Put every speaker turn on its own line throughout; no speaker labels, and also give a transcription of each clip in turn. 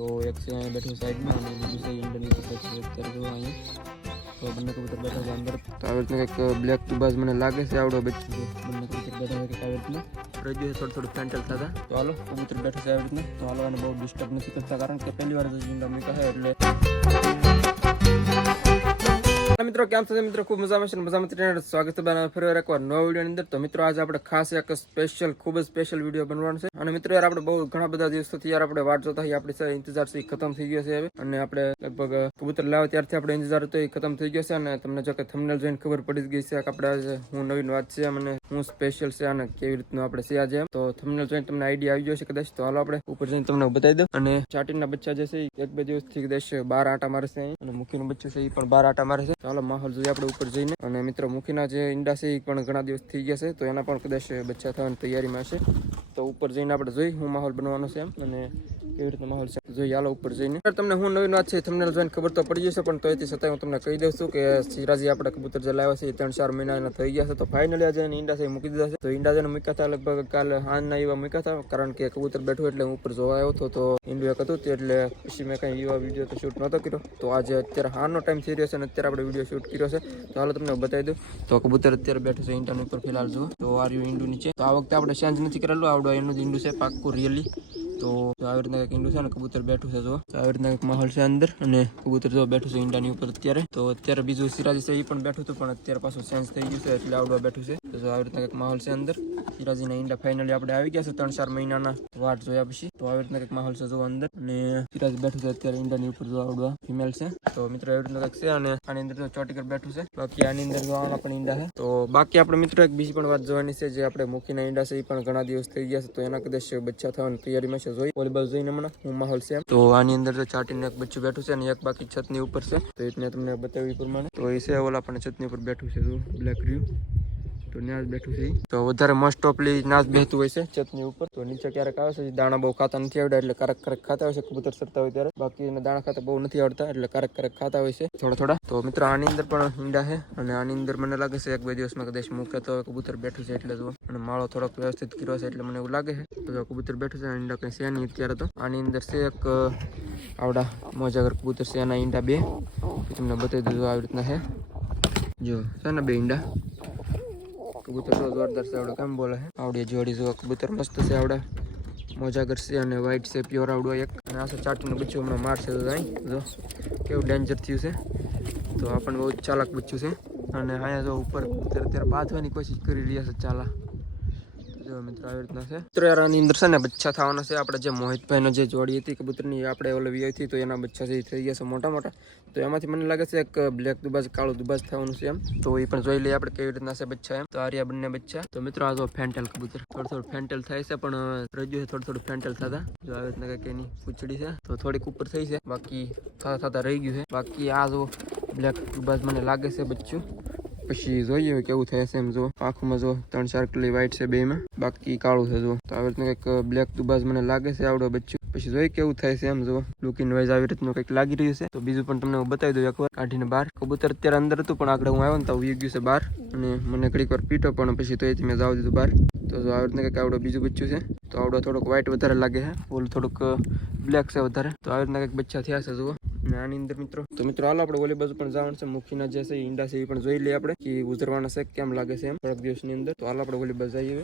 તો એક છે અહીંયા બેઠો સાઈડમાં અને બીજું છે ઉપર બેઠું છે અત્યારે જો અહીંયા. તો બંને કબૂતર બેઠા છે અંદર. તો આવી રીતના કંઈક બ્લેક ટુબાઝ મને લાગે છે આવડો બેઠું છે. બંને કબૂતર બેઠા છે આવી રીતના રજૂ છે થોડું થોડું ફેન્ટલ થતા તો હાલો કબૂતર બેઠો છે આવી રીતના. તો હાલો અને બહુ ડિસ્ટર્બ નથી કરતા કારણ કે પહેલી વાર જ ઈંડા મૂક્યા છે એટલે મિત્રો, કેમ છો મિત્રો? ખૂબ મજામાં છે મજામાં ટ્રેનર સ્વાગત છે બનાવ ફરી વાર એકવાર નવા વિડીયોની અંદર. તો મિત્રો, આજે આપણે ખાસ એક સ્પેશિયલ ખૂબ જ સ્પેશિયલ વીડિયો બનવાનો છે. અને મિત્રો, યાર આપણે બહુ ઘણા બધા દિવસોથી યાર આપણે વાટ જોતા આપણે સર ઇંતજાર છે ખતમ થઈ ગયો છે હવે. અને આપણે લગભગ કબૂતર લાવ્યા ત્યારથી આપણે ઇંતજાર હતો, એ ખતમ થઈ ગયો છે. અને તમને જો કે થંબનેલ જોઈને ખબર પડી ગઈ છે કે આપણે આજે હું નવીન વાત છે અને હું સ્પેશિયલ છે અને કેવી રીતનું આપણે છે આજે તો થંબનેલ જોઈને તમને આઈડિયા આવી ગયો છે કદાચ. તો હાલો આપણે ઉપર જઈને તમને બતાવી દઉં. અને ચાટીના બચ્ચા જે છે એક બે દિવસથી કદાચ બાર આટા મારે છે. અને મુખીનું બચ્ચું છે, એ પણ બાર આટા મારે છે. હાલો, માહોલ જોઈએ આપણે ઉપર જઈને. અને મિત્રો, મુખીના જે ઈંડા છે એ પણ ઘણા દિવસ થઈ ગયા છે, તો એના પણ કદાચ બચ્ચા થવાની તૈયારીમાં છે તો ઉપર જઈને આપણે જોઈ હું માહોલ બનવાનો છે એમ. અને કેવી રીતનો માહોલ છે. જોઈએ હાલો ઉપર જઈને. તમને હું નવી વાત છે તમને જોઈને ખબર તો પડી જશે, પણ તો એથી છતાં હું તમને કહી દઉં છું કે સિરાજી આપણે કબૂતર જે લાવ્યા છે એ ત્રણ ચાર મહિનાના થઈ ગયા છે. તો ફાઇનલી આજે ઈંડા છે મૂકી દીધા છે. તો ઈંડા જેને મૂક્યા હતા, લગભગ કાલે હાંજના એવા મૂક્યા હતા, કારણ કે કબૂતર બેઠું એટલે હું ઉપર જોવા આવ્યો હતો, તો ઈંડું એક હતું એટલે પછી મેં કંઈ એવા વીડિયો તો શૂટ નહોતો કર્યો. તો આજે અત્યારે હારનો ટાઈમ થઈ રહ્યો છે અને અત્યારે આપણે વીડિયો શૂટ કર્યો છે. તો હાલો તમને બતાવી દઉં. તો કબૂતર અત્યારે બેઠું છે ઈંડાની ઉપર ફિલહાલ જુઓ. તો આ રહ્યું ઈંડું નીચે. તો આ વખતે આપણે ચેન્જ નથી કરેલું, આવડો એનું જ ઈંડું છે, પાક્કું રિયલી તો આવી રીતના કંઈક ઈંડું છે ને, કબૂતર બેઠું છે, જો. આવી રીતના કંઈક માહોલ છે અંદર અને કબૂતર જો બેઠું છે ઈંડાની ઉપર અત્યારે. તો અત્યારે બીજું સિરાજી છે એ પણ બેઠું હતું, પણ અત્યારે પાછું ચેન્જ થઈ ગયું છે, એટલે આવડવા બેઠું છે. તો આવી રીતના કંઈક માહોલ છે અંદર. સિરાજીના ઈંડા ફાઇનલી આપણે આવી ગયા છે ત્રણ ચાર મહિનાના વાટ જોયા પછી. તો આવી રીતના કંઈક માહોલ છે, જો અંદર. અને સિરાજ બેઠું છે અત્યારે ઈંડાની ઉપર, જો આવડવા ફિમેલ છે. તો મિત્રો એવી રીતના કંઈક છે અને આની અંદર તો ચોટીકર બેઠું છે. બાકી આની અંદર જો પણ ઈંડા છે. તો બાકી આપણે મિત્રો એક બીજી પણ વાત જોવાની છે, જે આપણે મૂકીના ઈંડા છે એ પણ ઘણા દિવસ થઈ ગયા છે, તો એના કદાચ બચ્ચા થવાની તૈયારીમાં છે જોઈ વોલીબોલ જોઈને હમણાં હું માહોલ છે તો આની અંદર તો ચાટીને એક બચ્ચું બેઠું છે અને એક બાકી છતની ઉપર છે. તો એ મેં તમને બતાવી પ્રમાણે. તો એ છે ઓલા પણ છતની ઉપર બેઠું છે બ્લેક રહ્યું. તો ત્યાં બેઠું છે તો વધારે મસ્ટ ઓફલી નાચ બેહતું હોય છે છતની ઉપર. તો નીચે ક્યારેક આવે છે દાણા બહુ ખાતા નથી આવડતા, એટલે ક્યારેક ક્યારેક ખાતા હોય છે, કબૂતર સરતા હોય ત્યારે. બાકી એને દાણા ખાતા બહુ નથી આવડતા, એટલે ક્યારેક ક્યારેક ખાતા હોય છે. થોડા થોડા. તો મિત્રો, આની અંદર પણ ઈંડા છે, અને આની અંદર મને લાગે છે, એક બે દિવસમાં કદાચ મૂકે તો કબૂતર બેઠું છે એટલે જો અને માળો થોડોક વ્યવસ્થિત કર્યો છે એટલે મને એવું લાગે છે. તો કબૂતર બેઠું છે ઈંડા કંઈ છે નહીં અત્યારે તો. આની અંદર છે એક આવડા મોજાગર કબૂતર છે, એના ઈંડા બે. તમને બતાવી દીધું આવી રીતના છે. જો, છે ને બે ઈંડા. કબૂતર તો જોરદાર છે આવડે. કેમ બોલે છે આવડી જોડી જો કબૂતર મસ્ત છે આવડે. મોજા કરશે અને વ્હાઈટ છે પ્યોર આવડો એક. અને આ ચાટીનું બચ્ચું, હમણાં મારશે તો અહીં જો, કેવું ડેન્જર થયું છે. તો આપણને પણ બહુ ચાલાક બચ્ચું છે. અને અહીંયા જો ઉપર અત્યારે બાંધવાની કોશિશ કરી રહ્યા છે ચાલા. જો મિત્રો, આવી રીતના છે. મિત્રો યાર આની ને બચ્ચા થવાના છે. આપણે જે મોહિતભાઈનો જે જોડી હતી, કબૂતરની આપણે ઓલવી હતી. તો એના બચ્ચા જે થઈ ગયા છે મોટા મોટા. તો એમાંથી મને લાગે છે એક બ્લેક દુબાજ, કાળું દુબાજ થવાનું છે એમ. તો એ પણ જોઈ લઈએ આપણે કેવી રીતના છે બચ્ચા એમ. તો આર્યા બંને બચ્ચા. તો મિત્રો, આ જો ફેન્ટેલ કબૂતર. થોડું થોડું ફેન્ટેલ થાય છે, પણ રજુ છે, થોડું થોડું ફેન્ટેલ થતા. જો આવી રીતના કંઈક એની પૂછડી છે. તો થોડીક ઉપર થઈ છે. બાકી થતા થતા રહી ગયું છે. બાકી આ જો બ્લેક દુબાજ મને લાગે છે બચ્ચું. પછી જોઈએ કેવું થાય છે એમ જો. આંખમાં જો ત્રણ ચાર કલી વ્હાઈટ છે બેમાં. બાકી કાળું છે જો. તો આવી રીતનું કંઈક બ્લેક દુબાજ મને લાગે છે આવડો બચ્ચું. પછી જોઈએ કેવું થાય છે એમ જો. લુકિંગ વાઇઝ આવી રીતનું કંઈક લાગી રહ્યું છે. તો બીજું પણ તમને હું બતાવી દઉં એકવાર. કાઢીને બહાર. કબૂતર અત્યારે અંદર હતું, પણ આગળ હું આવ્યો ને તો વી ગયું છે બહાર. અને મને ઘડીક વાર પીટો પણ પછી તો એથી મેં જવા દીધું બહાર. તો જો આવી રીતના કંઈક આવડો બીજું બચ્ચું છે. તો આવડો થોડોક વ્હાઈટ વધારે લાગે છે. ઓલું થોડુંક બ્લેક છે વધારે. તો આવી રીતના કંઈક બચ્ચા થયા છે જુઓ. આની અંદર મિત્રો. તો મિત્રો, હાલો આપણે ઓલી બાજુ પણ જવાનું છે. મુખીના જે છે ઈંડા છે એ પણ જોઈ લઈએ આપણે. કે ઉતરવાના છે, કેમ લાગે છે એમ. થોડાક દિવસની અંદર. તો હાલ આપણે ઓલી બાજુ જઈએ.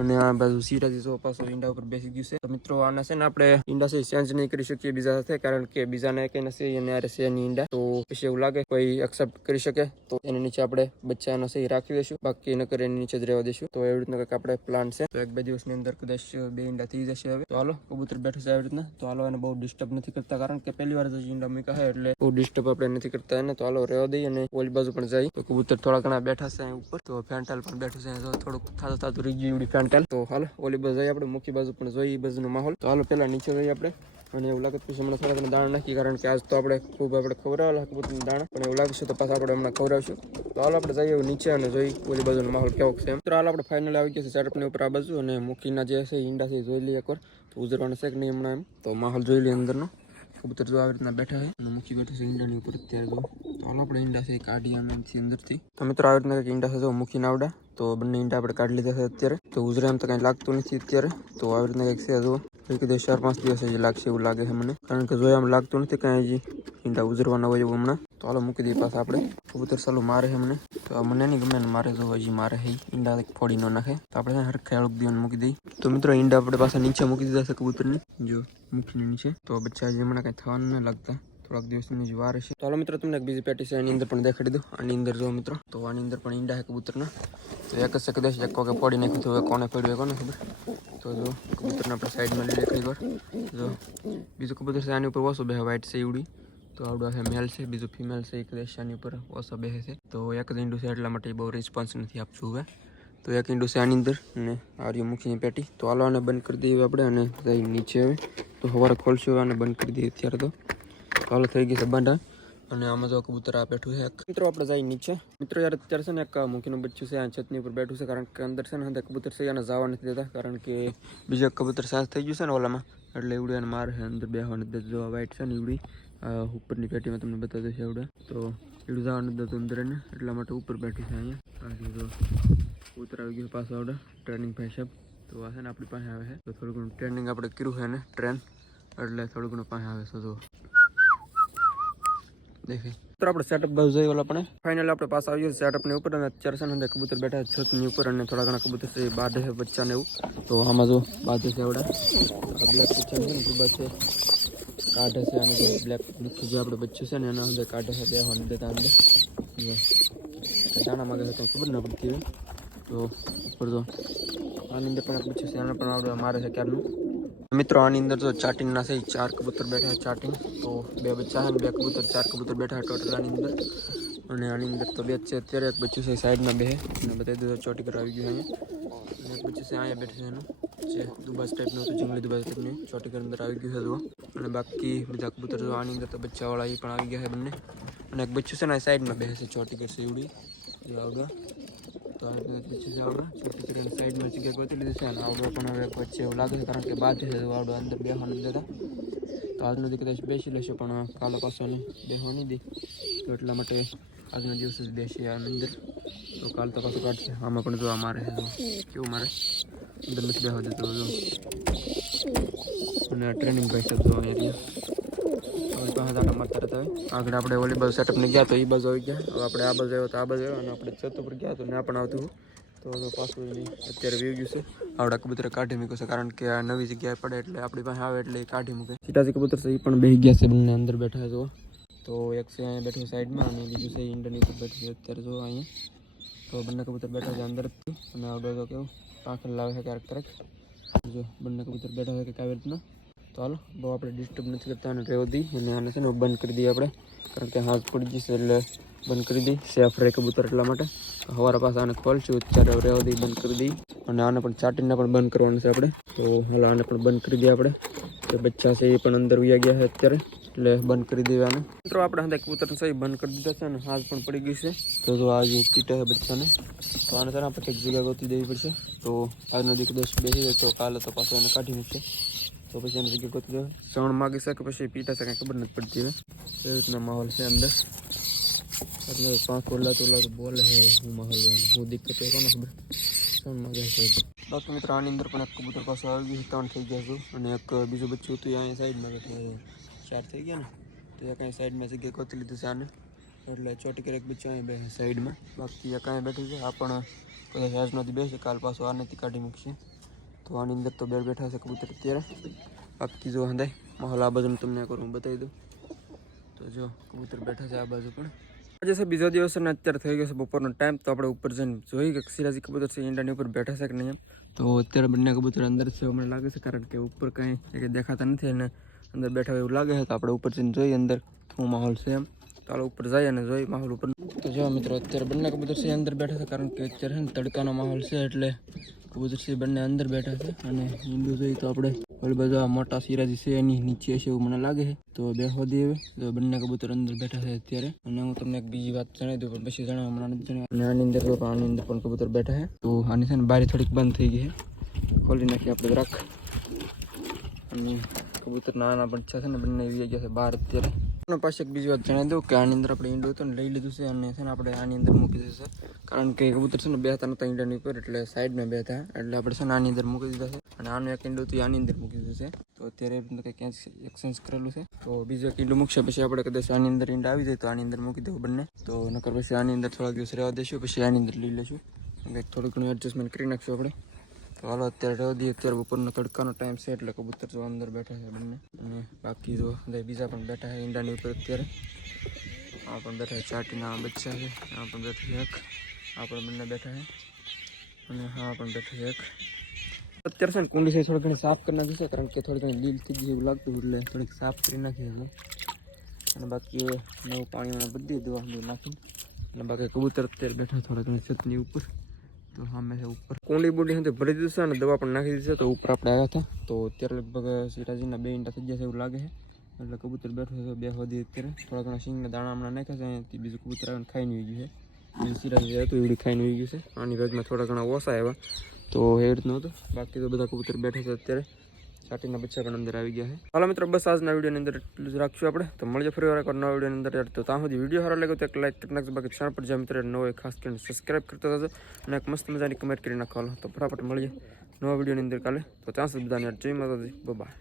અને આ બાજુ સિરાજી સોફા પાછો ઈંડા ઉપર બેસી ગયું છે. મિત્રો, આના છે ને આપણે ઈંડા છે ચેન્જ નહીં કરી શકીએ બીજા સાથે, કારણ કે બીજાને કઈ નથી અને આરે છે નહીં ઈંડા. તો પછી એવું લાગે કોઈ એક્સેપ્ટ કરી શકે, તો એની નીચે આપણે બચ્ચાનો સહી રાખી દઈશું. બાકી નકર એની નીચે જ રહેવા દઈશું. તો એવી રીતના કંઈક આપણે પ્લાન છે. તો એક બે દિવસની અંદર કદાચ બે ઈંડા થઈ જશે હવે. તો હાલો, કબૂતર બેઠું છે આવી રીતના. તો હાલો, એને બહુ ડિસ્ટર્બ નથી કરતા, કારણ કે પહેલી વાર જ ઈંડા મૂક્યા છે, એટલે બહુ ડિસ્ટર્બ આપણે નથી કરતા એને. તો હાલો, રહેવા દઈએ અને ઓલી બાજુ પણ જાય તો કબૂતર થોડા ઘણા બેઠા છે ઉપર. તો ફેન્ટાલ પણ બેઠું છે થોડુંક થતું થતું રહી ગયું, એવડી ફેન્ટલ તો હાલ, ઓલી બાજુ જઈએ આપણે મુખ્ય બાજુ પણ જોઈએ એ બાજુનો માહોલ. તો હાલો પહેલા નીચે જઈએ આપણે. અને એવું લાગે પછી હમણાં થોડા દાણા નાખી કારણ કે આજ તો આપણે ખૂબ આપણે ખવડાવેલા કબૂતરના દાણા. પણ એવું લાગશે તો પાછા આપણે હમણાં ખવડાવશું. તો હાલ, આપણે જઈએ નીચે અને જોઈ ઓલી બાજુનો માહોલ કેવો છે એમ. તો હાલ, આપણે ફાઇનલ આવી ગયા છે સેટઅપની ઉપર આ બાજુ. અને મુખીના જે છે ઈંડા છે જોઈ લઈએ એકવાર. તો ઉજરવાનું છે કે નહીં હમણાં એમ. તો માહોલ જોઈ લઈએ અંદરનો. કબૂતર જો આવી રીતના બેઠા છે. અને મુખી બેઠા છે ઈંડાની ઉપર અત્યારે જો. હાલ, આપણે ઈંડા છે કાઢી આમ અંદરથી. તો મિત્રો, આવી રીતના ઈંડા છે જો મૂકી આવડા. તો બંને ઈંડા આપણે કાઢી લીધા છે અત્યારે. તો ઉજરે એમ તો કાંઈ લાગતું નથી અત્યારે. તો આવી રીતના કંઈક છે જો એ કદાચ ચાર પાંચ દિવસ હજી લાગશે એવું લાગે છે મને. કારણ કે જોયા આમ લાગતું નથી કાંઈ હજી ઈંડા ઉજરવાના હોય એવું હમણાં. તો હાલો મૂકી દઈએ પાછા આપણે. કબૂતર સાલું મારે છે મને. તો મને નહીં ગમે ને મારે જો હજી મારે ઈ. ઈંડા ફોડી ન નાખે. તો આપણે હરખે અળગ દીવાનું મૂકી દઈએ. તો મિત્રો ઈંડા આપણે પાછા નીચે મૂકી દીધા છે કબૂતરની. જો મૂકીને નીચે. તો બચ્ચા હજી હમણાં કાંઈ થવાનું ન લાગતા. થોડાક દિવસની જ વાર છે તો હાલો મિત્રો, તમને એક બીજી પેટી છે, એની અંદર પણ દેખાડી દઉં. આની અંદર જો મિત્રો, તો આની અંદર પણ ઈંડા છે કબૂતરના. તો એક જ દેશ એક વાગે પડી નાખ્યું તો હવે કોને પડ્યું કોને ખબર. તો જો, કબૂતરને આપણે સાઈડમાં લઈ લઈએ વાર. જો, બીજું કબૂતર છે, આની ઉપર ઓછો બે વ્હાઈટ છે ઉડી તો આવડું હવે મેલ છે, બીજું ફિમેલ છે એક કદાચ આની ઉપર ઓછો બેસે છે. તો એક જ ઈંડું છે, એટલા માટે બહુ રિસ્પોન્સ નથી આપશું હવે. તો એક ઈંડું છે આની અંદર, અને આર્યું મૂકીને પેટી. તો હાલો આને બંધ કરી દઈએ આપણે, અને નીચે હવે. તો સવારે ખોલશું અને બંધ કરી દઈએ અત્યારે તો. હાલો થઈ ગઈ છે બાંધા અને આમાં જો કબૂતર આ બેઠું છે. મિત્રો, આપણે જઈ નીચે. મિત્રો, યાર, અત્યારે છે ને એક મૂકીનું બચ્ચું છે, આ છતની ઉપર બેઠું છે, કારણ કે અંદર છે ને અંદર કબૂતર છે, એને જવા નથી દેતા, કારણ કે બીજા કબૂતર સાસ થઈ ગયું છે ને ઓલામાં. એટલે એવડી અને મારે અંદર બેહવા નથી દેતું. જો વાઈટ છે ને એવડી ઉપરની પેટીમાં તમને બતાવી દઈશ એવડે. તો એવડું જવા નથી દેતું અંદર એને, એટલા માટે ઉપર બેઠું છે અહીંયા. આ કબૂતર આવી ગયું પાછો આવડે. ટ્રેનિંગ ભાઈ તો આ છે ને આપણી પાસે આવે છે. તો થોડું ઘણું ટ્રેનિંગ આપણે કર્યું છે ને ટ્રેન એટલે થોડું ઘણું પાસે આવે છે તો દેખે. તો આપણે સેટઅપ બસ જોઈએ ઓલા આપણે. ફાઇનલ આપણે પાસ આવ્યો સેટઅપની ઉપર અને અત્યારે છે ને કબૂતર બેઠા છતની ઉપર અને થોડા ઘણા કબૂતર છે બાંધે છે બચ્ચાને એવું. તો આમાં જો બાદ છે આપણા. બ્લેક બચ્ચા છે ને કુબા છે. કાઢે છે અને જે બ્લેક જે આપણે બચ્ચું છે ને એના અંદર કાઢે છે, બે હોન દેતા અંદર. દાણા માગે છે કંઈ ખબર ના પડતી તો ઉપર જો. આની અંદર પણ બચ્ચું છે એને પણ આવડે, મારે છે ક્યારનું? મિત્રો, આની અંદર તો ચાટિંગ ના થઈ ચાર કબૂતર બેઠા ચાટિંગ તો બે બચ્ચા છે બે કબૂતર, ચાર કબૂતર બેઠા ટોટલ આની અંદર. અને આની અંદર તો બે છે. અત્યારે એક બચ્ચું છે સાઈડમાં બે અને બધા દીધો ચોટી કરાવી ગયું અહીંયા. અને એક બચ્ચું છે અહીંયા બેઠું છે એનું. જે દુબાસ ટાઈપનું હતું, જંગલી દુબાસ ટાઈપનું ચોટી કર અંદર આવી ગયું છે જુઓ. અને બાકી બધા કબૂતર જો આની અંદર તો બચ્ચાવાળા એ પણ આવી ગયા છે બંને. અને એક બચ્ચું છે ને સાઈડમાં છે, ચોટી કરશે એવડી. આવડો તો સાઈડમાં જગ્યા ગોતી લીધી અને આવડો પણ એવું લાગે છે કારણ કે બાદ છે આવડો અંદર બેહવા નથી તો આજનો દી કદાચ બેસી લેશે, પણ કાલે પાછો બેહવાની બેહવા દે. તો એટલા માટે આજનો દિવસ જ બેસી આ અંદર. તો કાલ તો પાછું કાઢશે. આમાં પણ જોવા મારે કેવું મારે? અંદર નથી બેહવા દેતો અને ટ્રેનિંગ ભાઈ સાહેબ જો અહીંયા રહેતા હોય. આગળ આપણે ઓલી બાજુ સેટઅપને ગયા તો એ બાજુ આવી ગયા. હવે આપણે આ બાજુ આવ્યો તો આ બાજુ આવ્યો અને આપણે છત ઉપર ગયા તો ના પણ આવતું તો પાછું અત્યારે વી ગયું છે આવડા કબૂતર કાઢી મૂક્યું છે કારણ કે આ નવી જગ્યાએ પડે એટલે આપણી પાસે આવે એટલે એ કાઢી મૂકે. સીટાસી કબૂતર છે એ પણ બેસી ગયા છે બંને અંદર બેઠા જો તો એક છે અહીંયા બેઠું સાઈડમાં અને બીજું છે ઇન્ડરની ઉપર બેઠું છે અત્યારે જો અહીંયા. તો બંને કબૂતર બેઠા છે અંદર અને આવડો તો કેવું? પાંખ લાવે છે ક્યારેક ક્યારેક. જો, બંને કબૂતર બેઠા હોય કે આવી રીતના. તો હાલો બહુ આપણે ડિસ્ટર્બ નથી કરતા અને રહેવા દઈ અને આને છે ને બંધ કરી દઈએ આપણે. કારણ કે હાથ પડી જશે એટલે બંધ કરી દઈ સેફ રહે કબૂતર એટલા માટે. હવારા પાસે આને ખોલશું ત્યારે રહેવા દઈ બંધ કરી દઈ અને આને પણ ચાટીને પણ બંધ કરવાનું છે આપણે. તો હાલ આને પણ બંધ કરી દઈએ આપણે. કે બચ્ચા છે એ પણ અંદર વ્યા ગયા છે અત્યારે. એટલે બંધ કરી દેવા આને. મિત્રો, આપણે હાથે કબૂતર છે એ બંધ કરી દીધા છે અને હાથ પણ પડી ગયું છે. તો જો આ જે પીટે છે બચ્ચાને, તો આને છે પછી એક જગ્યા ગોતી દેવી પડશે. તો આજનો દીકરો દસ બેસી જાય તો કાલે તો પાછો એને કાઢી મૂકશે. તો પછી એની જગ્યાએ ગોતી દો ચણ માગી શકે, પછી પીટા છે કાંઈ ખબર નથી પડતી હવે. એવી રીતના માહોલ છે અંદર. એટલે પાંખ ઓલા તો ઓલા તો બોલે છે હું માહોલ હું દિક્કત એ કોને ખબર? ચણ માગે છે બાકી મિત્રો, આની અંદર પણ એક કબૂતર પાસે આવી ગયું ત્રણ થઈ ગયા છું. અને એક બીજું બચ્ચું હતું અહીંયા સાઈડમાં બેઠું ચાર થઈ ગયા ને? તો એ કાંઈ સાઈડમાં જગ્યાએ ગોતી લીધું છે આને. એટલે ચોટી કરેક બચ્ચું અહીં બેસે સાઈડમાં બાકી એ કાંઈ બેઠું છે, આ પણ કદાચ આજ નથી બેસે, કાલ પાછું આનેથી કાઢી મૂકશે. તો આની અંદર તો બે બેઠા છે કબૂતર અત્યારે. બાકી જો હંદાય માહોલ આ બાજુનું તમને હું બતાવી દઉં. તો જો, કબૂતર બેઠા છે આ બાજુ પણ. આજે છે બીજો દિવસ અને અત્યારે થઈ ગયો છે બપોરનો ટાઈમ, તો આપણે ઉપર જઈને જોઈ કે સિરાજી કબૂતર છે ઈંડાની ઉપર બેઠા છે કે નહીં. તો અત્યારે બંને કબૂતર અંદર છે મને લાગે છે, કારણ કે ઉપર કંઈ દેખાતા નથી અને અંદર બેઠા એવું લાગે છે, તો આપણે ઉપર જઈને જોઈએ અંદર શું માહોલ છે એમ. ચાલો ઉપર જઈએ અને જોઈ માહોલ ઉપર તો જો મિત્રો, અત્યારે બંને કબૂતર છે અંદર બેઠા છે, કારણ કે અત્યારે છે ને તડકાનો માહોલ છે એટલે કબૂતર છે બંને અંદર બેઠા છે અને ઈંડું જોઈએ તો આપણે આ મોટા સિરાજી છે, એની નીચે છે એવું મને લાગે છે. તો બે હોદી હવે તો બંને કબૂતર અંદર બેઠા છે અત્યારે. અને હું તમને એક બીજી વાત જણાવી દઉં, પણ પછી જણાવ હમણાં નથી જણાવ આની અંદર આની અંદર પણ કબૂતર બેઠા છે. તો આની છે ને બારી થોડીક બંધ થઈ ગઈ છે. ખોલી નાખી આપણે રાખ. અને કબૂતર નાના પણ છે ને, બંને એવી ગયા છે બહાર અત્યારે. અને પાછી એક બીજી વાત જણાવી દઉં કે આની અંદર આપણે ઈંડો હતો ને લઈ લીધું છે અને છે ને આપણે આની અંદર મૂકી દીધું છે. કારણ કે કબૂતર છે ને બેહતા નતા ઈંડાની ઉપર, એટલે સાઈડમાં બેઠા એટલે આપણે છે ને આની અંદર મૂકી દીધા છે. અને આનું એક ઈંડો હતું આની અંદર મૂકી દીધું છે. તો અત્યારે કંઈક એક્સચેન્જ કરેલું છે. તો બીજું એક ઈંડું મૂકશે, પછી આપણે કદાચ આની અંદર ઈંડા આવી જાય તો આની અંદર મૂકી દઉં બંને. તો નકર પછી આની અંદર થોડા દિવસ રહેવા દઈશું પછી આની અંદર લઈ લઈશું. કંઈક થોડું ઘણું એડજસ્ટમેન્ટ કરી નાખશું આપણે. તો હાલો અત્યારે રહેવા દઈએ. અત્યારે બપોરનો તડકાનો ટાઈમ છે એટલે કબૂતર જો અંદર બેઠા છે બંને. અને બાકી જો બીજા પણ બેઠા છે ઈંડાની ઉપર અત્યારે. આ પણ બેઠા છે ચાટીના બચ્ચા છે. આ પણ બેઠા છે એક. આ પણ બંને બેઠા છે. અને હા પણ બેઠા છે એક. અત્યારે છે ને કુંડી છે થોડી ઘણી સાફ કરી નાખી છે, કારણ કે થોડી ઘણી લીલ થઈ ગઈ એવું લાગતું એટલે થોડીક સાફ કરી નાખી અમે અને બાકી નવું પાણી બધી દવા નાખી. અને બાકી કબૂતર અત્યારે બેઠા થોડા ઘણી છતની ઉપર. તો સામે છે ઉપર કુંડી બુંડી સાથે ભરી દીધું છે અને દવા પણ નાખી દીધી છે. તો ઉપર આપણે આવ્યા હતા. તો અત્યારે લગભગ સિરાજીના બે ઈંડા થઈ ગયા છે એવું લાગે છે. એટલે કબૂતર બેઠો છે, બે સુધી અત્યારે. થોડા ઘણા સિંગના દાણા હમણાં નાખ્યા છે અહીંયાથી બીજું કબૂતર આવીને ખાઈને આવી ગયું છે. બીજું સિરાજી હતું એવડી ખાઈને આવી ગયું છે. આની વેગમાં થોડા ઘણા ઓછા આવ્યા. તો એ રીતનું હતું બાકી તો બધા કબૂતર બેઠા છે અત્યારે. છાટીના બચ્ચા પણ અંદર આવી ગયા છે. હાલો મિત્રો, બસ આજના વિડીયોની અંદર એટલું જ રાખશું આપણે. તો મળીએ ફરી વાર નવા વિડીયોની અંદર. યાર તો ત્યાં સુધી વીડિયો સારો લાગ્યો તો એક લાઈક કરી નાખજો બાકી ચેનલ પર જે મિત્રો નવો હોય, ખાસ કરીને સબસ્ક્રાઈબ કરતા જજો અને એક મસ્ત મજાની કમેન્ટ કરી નાખો તો ફટાફટ મળીએ નવા વિડીયોની અંદર કાલે. તો ત્યાં સુધી બધાને જય માતાજી. બાય